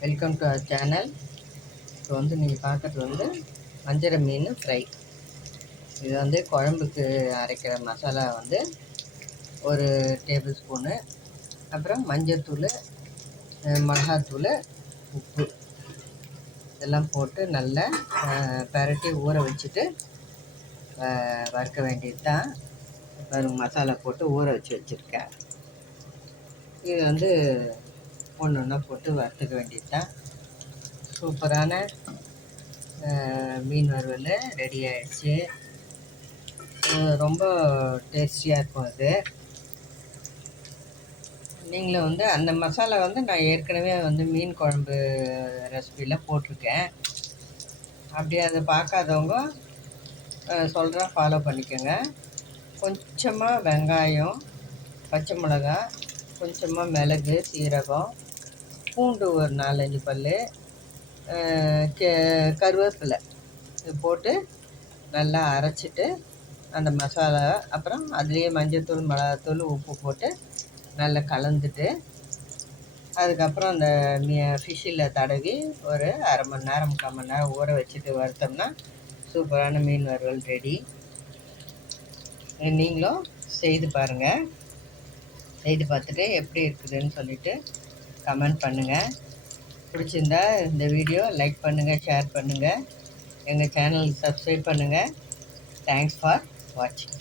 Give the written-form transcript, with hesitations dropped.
Welcome to our channel. இப்போ வந்து நீங்கள் பார்க்குறது வந்து வஞ்சர மீன் ஃப்ரை. இது வந்து குழம்புக்கு அரைக்கிற மசாலா வந்து ஒரு டேபிள் ஸ்பூனு, அப்புறம் மஞ்சத்தூள், மிளகாத்தூள், உப்பு இதெல்லாம் போட்டு நல்லா பரட்டி ஊற வச்சுட்டு வறுக்க வேண்டியது தான். மசாலா போட்டு ஊற வச்சுருக்கேன். இது வந்து ஒன்று ஒன்றா போட்டு வறுத்துக்க வேண்டியது தான். சூப்பரான மீன் வறுவல் ரெடி ஆகிடுச்சு. ரொம்ப டேஸ்டியாக இருக்கும் அது. நீங்களும் வந்து அந்த மசாலா வந்து நான் ஏற்கனவே வந்து மீன் குழம்பு ரெசிபியில் போட்டிருக்கேன். அப்படி அதை பார்க்காதவங்க சொல்கிறேன், ஃபாலோ பண்ணிக்கோங்க. கொஞ்சமாக வெங்காயம், பச்சை மிளகா, கொஞ்சமாக மிளகு, சீரகம், பூண்டு ஒரு 4-5 பல், கருவேப்பிலை இது போட்டு நல்லா அரைச்சிட்டு அந்த மசாலா, அப்புறம் அதுலேயே மஞ்சத்தூள், மிளகாத்தூள், உப்பு போட்டு நல்லா கலந்துட்டு அதுக்கப்புறம் அந்த ஃபிஷ்ஷில் தடவி ஒரு அரை மணி நேரம், 3/4 மணி நேரம் ஊற வச்சுட்டு வறுத்தோம்னா சூப்பரான மீன் வறுவல் ரெடி. நீங்களும் செய்து பாருங்கள். செய்து பார்த்துட்டு எப்படி இருக்குதுன்னு சொல்லிவிட்டு கமெண்ட் பண்ணுங்கள். பிடிச்சிருந்தா இந்த வீடியோ லைக் பண்ணுங்கள், ஷேர் பண்ணுங்கள், எங்கள் சேனலுக்கு சப்ஸ்கிரைப் பண்ணுங்கள். தேங்க்ஸ் ஃபார் வாட்சிங்.